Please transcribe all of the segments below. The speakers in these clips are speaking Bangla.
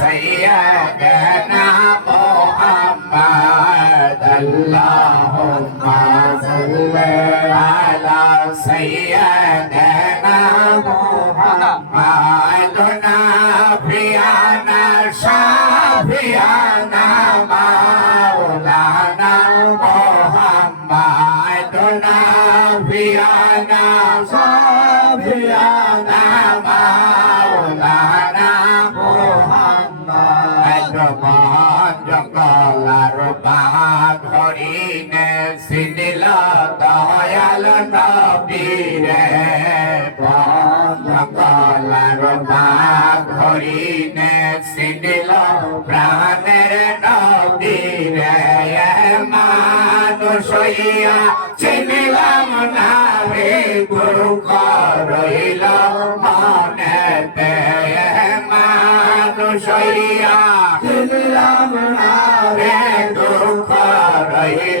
سيدنا محمد اللهم صل على سيدنا সিনিল দয়াল নবীরে বাঘ হরিণে সিনিল প্রাণের নবীরে মানুষ হইয়া চিনিলাম না রে দুঃখ রইল মনেতে। মানুষ হইয়া চিনিলাম না রে দুঃখ রইল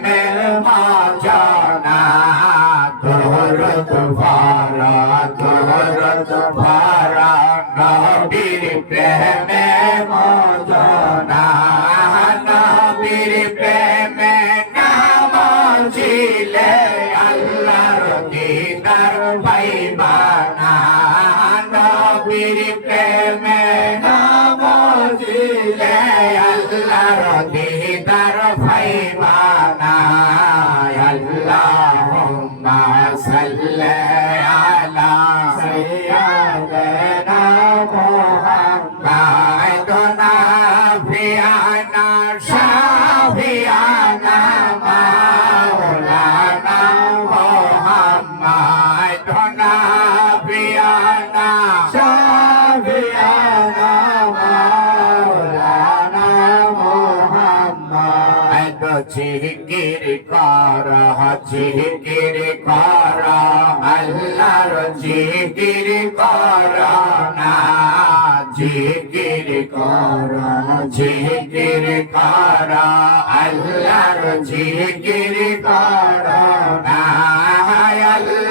ফারাহ নবীর প্রেমে মাজানা জিকির কর জিকির কর, আল্লাহর জিকির কর, না জিকির কর জিকির কর, আল্লাহর জিকির কর, না আল্লাহর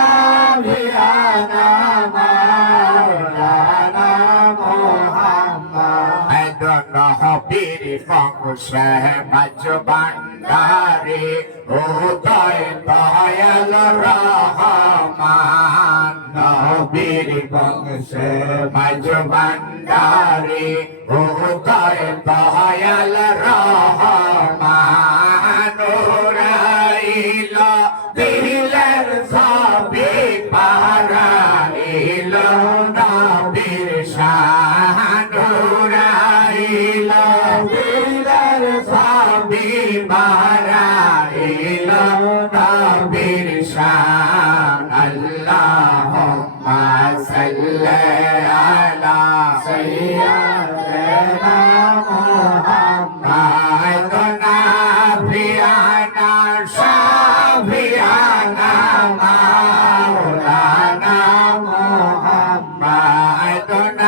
নহবীর বংশে মাঝ ও তয় দয়াল রহমান নবীর বংশে মাঝ ভান্ডারে তয় দয়াল রহমান ಕಾರಣ